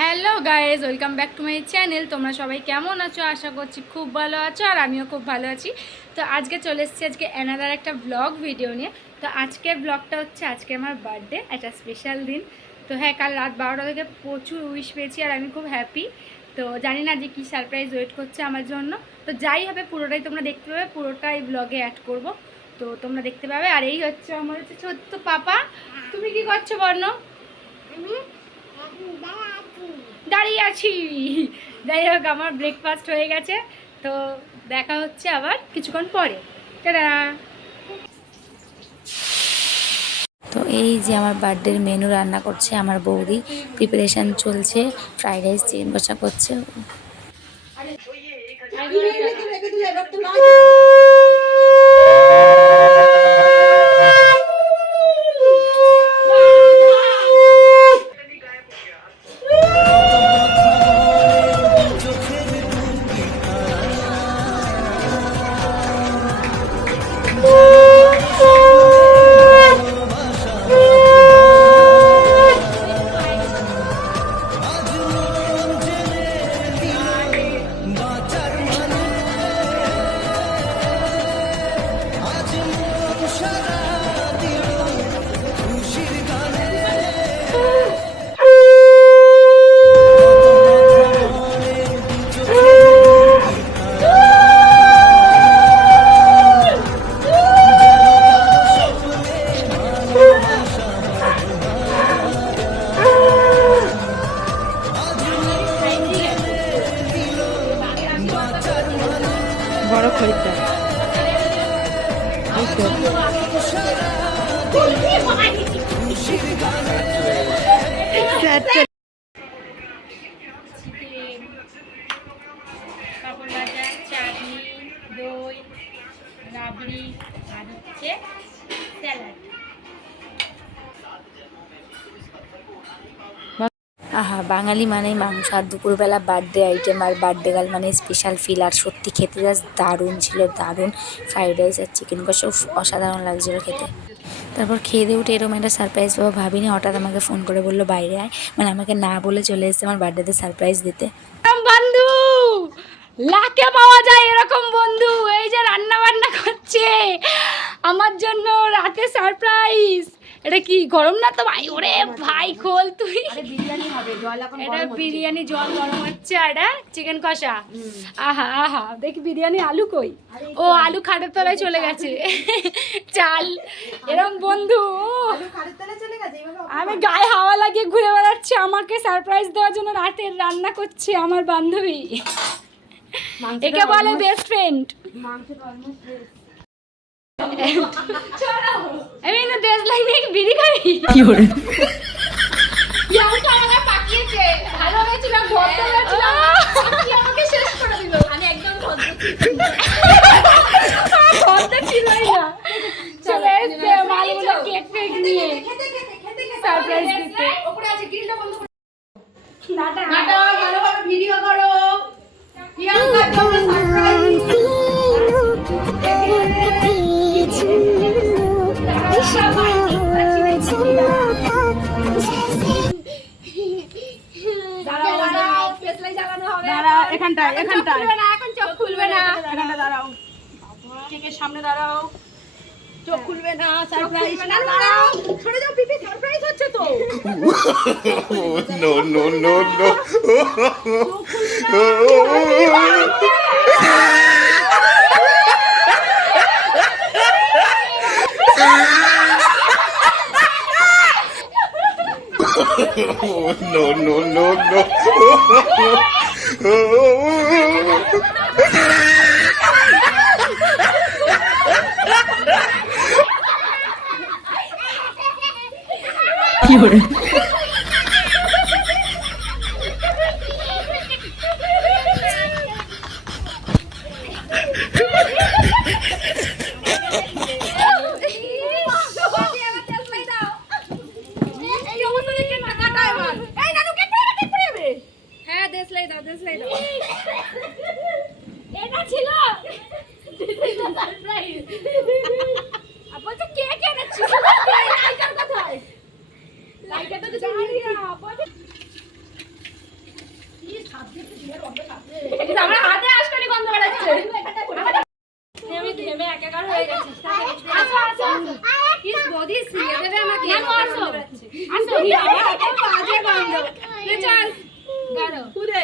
Hello guys, welcome back to my channel. তোমরা সবাই কেমন আছো? আশা করছি খুব ভালো আছো, আর আমিও খুব ভালো আছি। তো আজকে চলে এসেছি আজকে অ্যানাদার একটা ব্লগ ভিডিও নিয়ে। তো আজকের ব্লগটা হচ্ছে আজকে আমার বার্থডে, একটা স্পেশাল দিন। তো হ্যাঁ, কাল রাত 12টা থেকে প্রচুর উইশ পেয়েছি আর আমি খুব হ্যাপি। তো জানি না যে কী সারপ্রাইজ ওয়েট করছে আমার জন্য। তো যাই হবে পুরোটাই তোমরা দেখতে পাবে, পুরোটাই ব্লগে অ্যাড করব। তো তোমরা দেখতে পাবে। আর এই হচ্ছে আমার হচ্ছে ছোট্ট পাপা। তুমি কি করছো বর্ণ? দাঁড়িয়ে আছি। যাই হোক, আমার ব্রেকফাস্ট হয়ে গেছে। তো দেখা হচ্ছে আবার কিছুক্ষণ পরে। টাটা। তো এই যে আমার বার্থডের মেনু রান্না করছে আমার বৌদি, প্রিপারেশন চলছে, ফ্রাইড রাইস চিকেন কষা করছে। বড় খরিদ্দার পাঁপড় ভাজা, চাটনি, দই, রাবড়ি আর হচ্ছে স্যালাড। আহা, বাঙালি মানেই মাংস, আর দুপুরবেলা বার্থডে আইটেম আর বার্থডে গার্ল মানে স্পেশাল ফিল। আর সত্যি খেতে জাস্ট দারুণ ছিল, দারুণ। ফ্রাইড রাইস আর চিকেন কষা অসাধারণ লাগছিলো খেতে। তারপর খেয়ে দিয়ে উঠে এরকম একটা সারপ্রাইজ পাবো ভাবিনি, হঠাৎ আমাকে ফোন করে বললো বাইরে আয়, মানে আমাকে না বলে চলে এসেছে আমার বার্থডেতে সারপ্রাইজ দিতে। বন্ধু লাকে পাওয়া যায় এরকম বন্ধু, এই যে রান্না বান্না করছে আমার জন্য রাতে সারপ্রাইজ। এটা কি গরম না তো ভাই? ওরে ভাই খোল তুই। বিরিয়ানি হবে, জল এখন এটা বিরিয়ানি, জল গরম হচ্ছে। আর এটা চিকেন কষা। আহা আহা, দেখি বিরিয়ানি আলু কই? ও আলু খাটের তলায় চলে গেছে। চাল এরকম বন্ধু। আমি গায়ে হাওয়া লাগিয়ে ঘুরে বেড়াচ্ছি, আমাকে সারপ্রাইজ দেওয়ার জন্য রাতের রান্না করছে আমার বান্ধবী। একে বলে বেস্ট ফ্রেন্ড। আমি না দেশ লাইনে বিড়ি খাই। কি করে পাকিয়েছে ভালো হয়েছিল, ভদ্র হয়েছিল, আমাকে শেষ করে দিল। আমি একদম ভদ্র ছিলই না। চলে এসছে মালগুলো কেক ফেক নিয়ে সারপ্রাইজ দিতে। ওপরে আছে গ্রিলটা বন্ধ করে নাটা ভালোভাবে ভিডিও করো। প্রিয়াঙ্কার জন্য সারপ্রাইজ। এখানটায় এখন চোখ খুলবে না। এখানটা দাঁড়াও, কেকের সামনে দাঁড়াও, চোখ খুলবে না, সারপ্রাইজ দাঁড়াও, সরে যাও পিপি, সারপ্রাইজ হচ্ছে তো। No, no, no, no. No, no, no, no. কি করে এটা ছিল সারপ্রাইজ। বলছে কে এনেছিস? লাইটার কোথায়? লাইটারটা তো জানি না। আমার হাতে আজকালি গন্ধ বেড়াচ্ছে। আমি ঘেমে একাকার হয়ে গেছি। আসো আসো। কি বডি সিলে দেবে আমাকে? কেন আসো? আসো। বাজে গন্ধ। চল। গাড়ো। খুদে।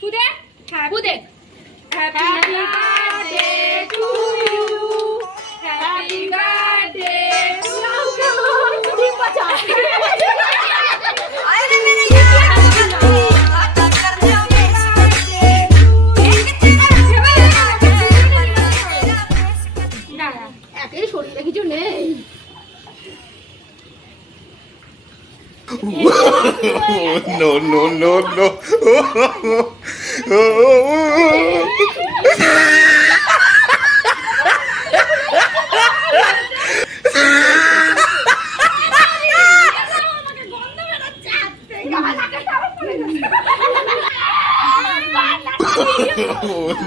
খুদে? হ্যাঁ খুদে। Happy birthday to you. Happy birthday to you. ঠিক বাজা। একেই শরীরে কিছু নেই। No, no, no, no.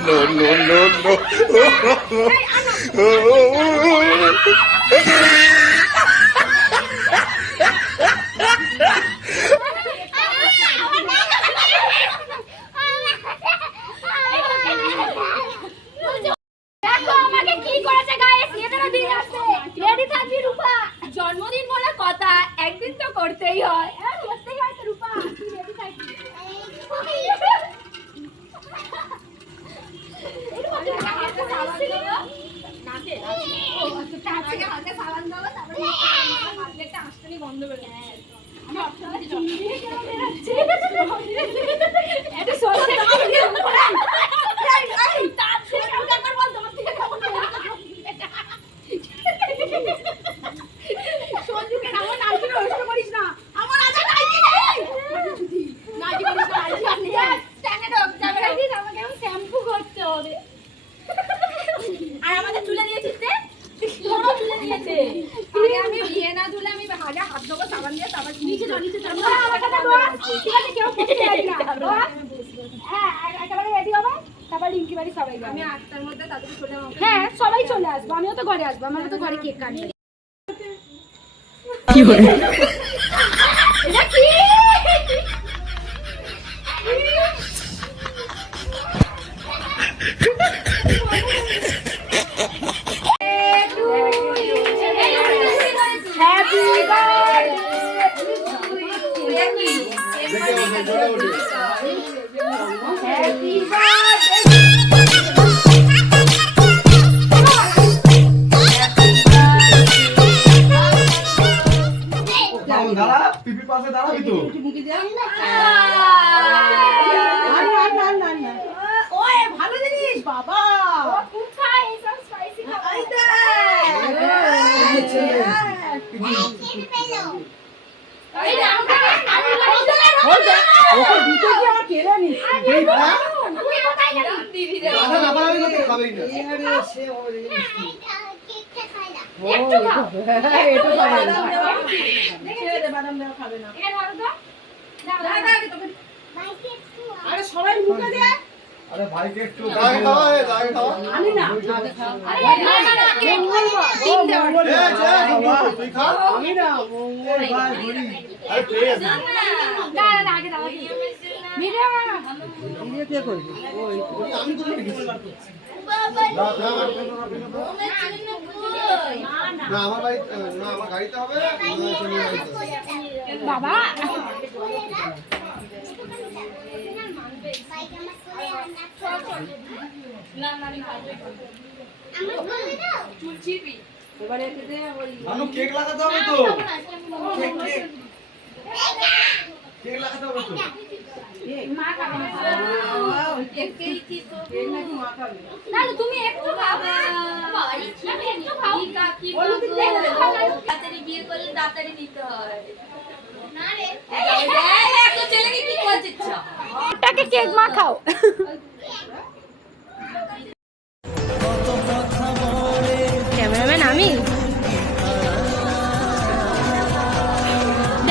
No, no, no, no. দেখো আমাকে কি করেছে গাইস, এদেরও দিন আছে। রেডি থাকবি রূপা, জন্মদিন বলে কথা, একদিন তো করতেই হয়। হ্যাঁ করতেই হয় তো রূপা, তুই রেডি থাকবি। হাতে সাবান ছিল না? নাকে ও আচ্ছা, আগে হাতে সাবান দাও, তারপরে হাতে একটা আঁশকানি গন্ধ বের হচ্ছে। আমি অপশনে চুমড়ি কেন বেরাচ্ছে? এটা সরো না। আর আমাদের তুলে দিয়েছিস রে? তোরও তুলে দিয়েছে। আগে আমি বিয়ে না তুলে আমি আগে হাত ধোবো সাবান দিয়ে, তারপর নিচে যাও, নিচে যাও। ঠিক আছে, কেউ করতে পারি না। হ্যাঁ, একেবারে রেডি হবে, তারপর রিঙ্কি বাড়ি সবাই যাবে। আমি 8টার মধ্যে তাড়াতাড়ি চলে আসবো। হ্যাঁ, সবাই চলে আসবো, আমিও তো ঘরে আসবো, আমারও তো ঘরে কেক কাটবে। কি হলো? এটা কি? দাঁড়া, পিপির পাশে দাঁড়াবি তো। ওই ভালো জিনিস বাবা। খুব খাই এইসব স্পাইসি খাবার। এই যে আমরা ওকে দিতে কি আমার কেড়ে নিস? তুই কোথায় গেলি? দিদি দে। দাদা না পারবি না তো খাবেই না। একটু খাও। একটু খাবে না। ছেড়ে দে, বাদাম দেওয়া খাবে না। এখানে ধরো তো। দাও, দাও, দাদা আগে তোকে আরে সবাই মুখে দে। আরে ভাইকে একটু দাঁড়িয়ে খাওয়া, দাঁড়িয়ে খাওয়া। আমি না আরে না না না কে তিন দেওয়া। তুই খা। আমি না মঙ্গল ভাই বলি। আরে প্লিজ। না না না আগে দাও। ভিডিও বানা। দিয়ে কে করবি? ওই আমি তো লিখেছি। না আমার ভাই না আমার গাড়িতে হবে না তুমি গাড়িতে। বাবা এবারে এতে দে ওই মানু কেক লাগাতে হবে তো। কেক কেক কেক লাগাতে হবে তো। মা খাবে না। ওই কেক নাকি মা খাবে। না না তুমি একটু খাও। বাড়ি তুমি একটু খাও। কি তাড়াতাড়ি বিয়ে করলে তাড়াতাড়ি নিতে হয়। না রে তো ছেলেকে কি করছিস? টাকে কেক মা খাও। ক্যামেরাম্যান আমি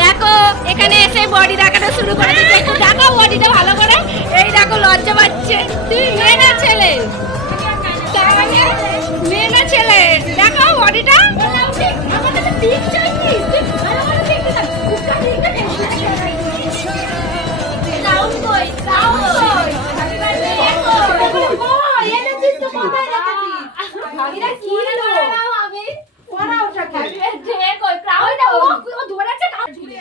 দেখো এখানে এসে বডি দেখানো শুরু করে দিয়েছে। একটু দেখো বডিটা ভালো করে। এই দেখো লজ্জা পাচ্ছে। তুমি মেয়ে না ছেলে? মেয়ে না ছেলে? দেখো বডিটা। আমার কাছে পিক চাইছিস? ভালো ভালো দেখতে থাক। সাউন্ড কই? সাউন্ড কই? এরা কি হলো? আমি ওরা ওটাকে যে কই প্রাউড দাও ও ধরেছে কাউ ঝুলে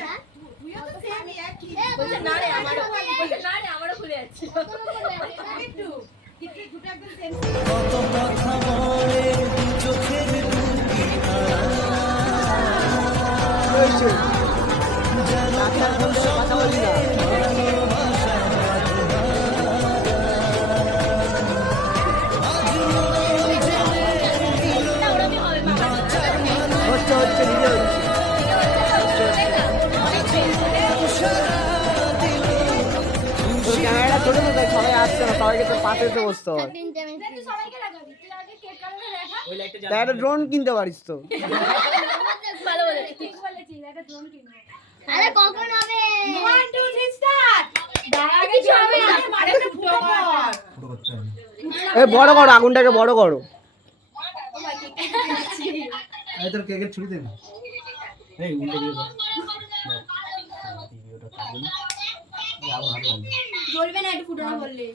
তুইও তো সেমই একই বলছে না রে আমারও বলছে না রে আমারও খুলে যাচ্ছে একটু দুটো একদম সেম ক্যামেরাটা ছোট তো তাই সবাই আসছে না, সবাইকে তো পাশে এসে বসতে হয়। তুই সবাইকে লাগাবি তুই আগে কেক কাটাতে দেখা তাই একটা ড্রোন কিনতে পারিস তো। ভালো বলেছিস ঠিক বলেছিস একটা ড্রোন কিনবো আরে কখন হবে 1 2 3 স্টার্ট দাঁড়া কিছু হবে না আরে একটা ফুটো কর এই বড় করো, আগুনটাকে বড় করো। এই তোর কেকের ছুরি দেন। এই উল্টো দিয়ে দাও। ভিডিওটা কাটুন। যাও ভালো লাগবে। জ্বলবে না একটু ফুটো না বললে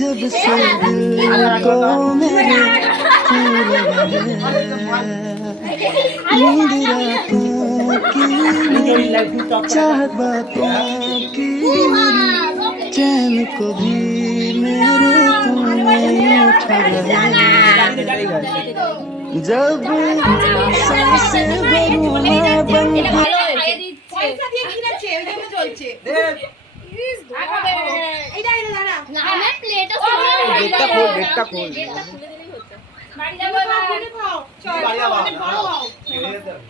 जब से दिल को मेरे तू लगा है नींद रातों की चाहत बातों की चैन को भी मेरे तूने उठा है जब सांसें भरूं मैं बन পয়সা দিয়ে কিনেছে ওই জন্য চলছে এইটা এটা দাঁড়া না আমি প্লেটও গেটটা খোল, গেটটা খোল। বাড়ি যাবো এবার খুলে খাও চল অনেক বড় হও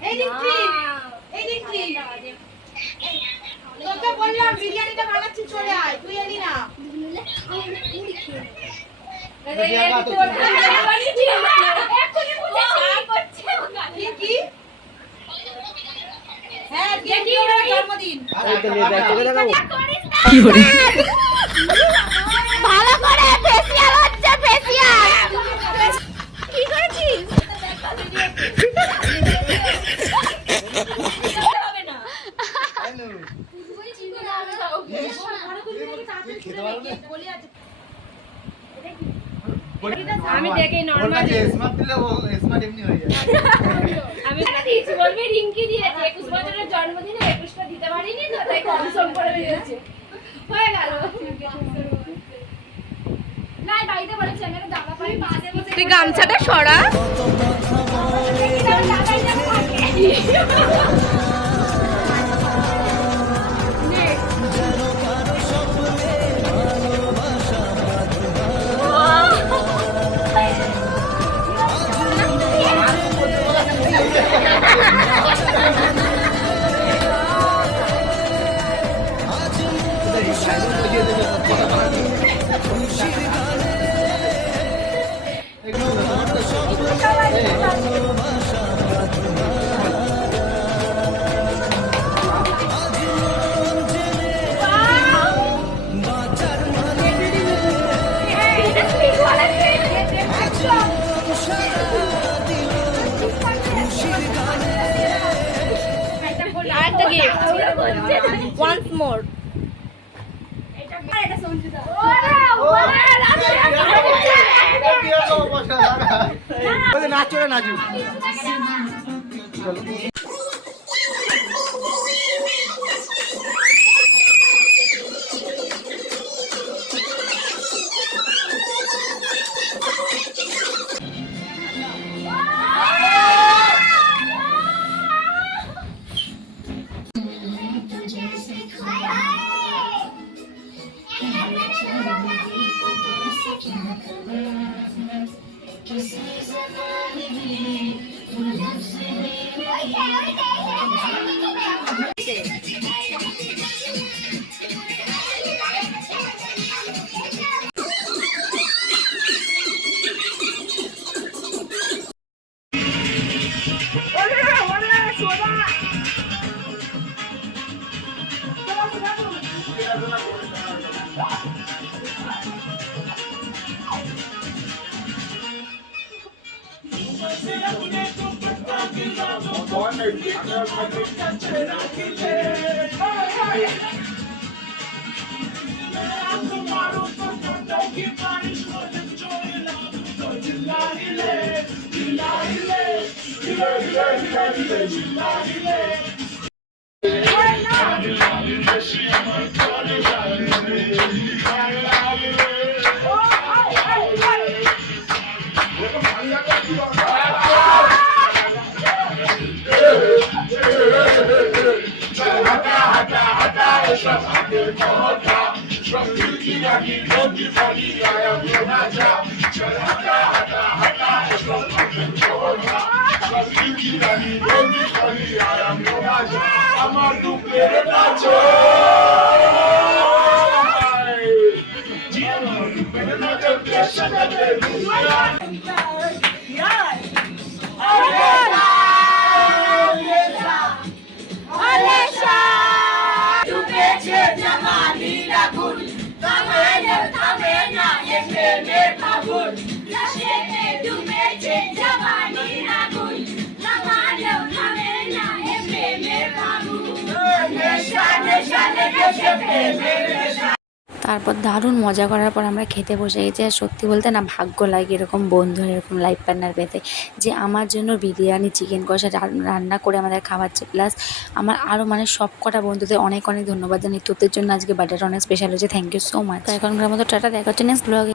এই দিচ্ছি এই দিচ্ছি তোকে বললাম বিরিয়ানিটা বানাচ্ছি চলে আয় তুই এলি না কি কি হ্যাঁ দেখি ওর জন্মদিন এই তো নিয়ে যাই, তোকে দেখাবো। ভালো করে ফেসিয়াল হচ্ছে ফেসিয়াল কি করেছিস হবে না আমি দেখে নরমাল স্মার্ট দিলে ও স্মার্ট এমনি হয়ে যায়। আমি দিয়েছি বলবি রিঙ্কি দিয়েছে 21 বছরের জন্মদিনে 21টা দিতে পারিনি তো তাই কনসার্ন করে দিয়েছে হয়ে গেল না বাড়িতে বলেছে আমি একটা জামা পরি বাজে বসে তুই গামছাটা সরা আরেকটা গিফট ওয়ান্স মোর নাচো রে নাচো। তারপর দারুণ মজা করার পর আমরা খেতে বসে গেছি। আর সত্যি বলতে না, ভাগ্য লাগে এরকম বন্ধু এরকম লাইফ পার্টনার পেতে, যে আমার জন্য বিরিয়ানি চিকেন কষা রান্না করে আমাদের খাওয়াচ্ছে। প্লাস আমার আরও মানে সব কটা বন্ধুদের অনেক অনেক ধন্যবাদ জানি। তোদের জন্য আজকে বার্থডেটা অনেক স্পেশাল হয়েছে। Thank you so much. তো এখনকার মতো টাটা, দেখা হচ্ছে নেক্সট ব্লগে।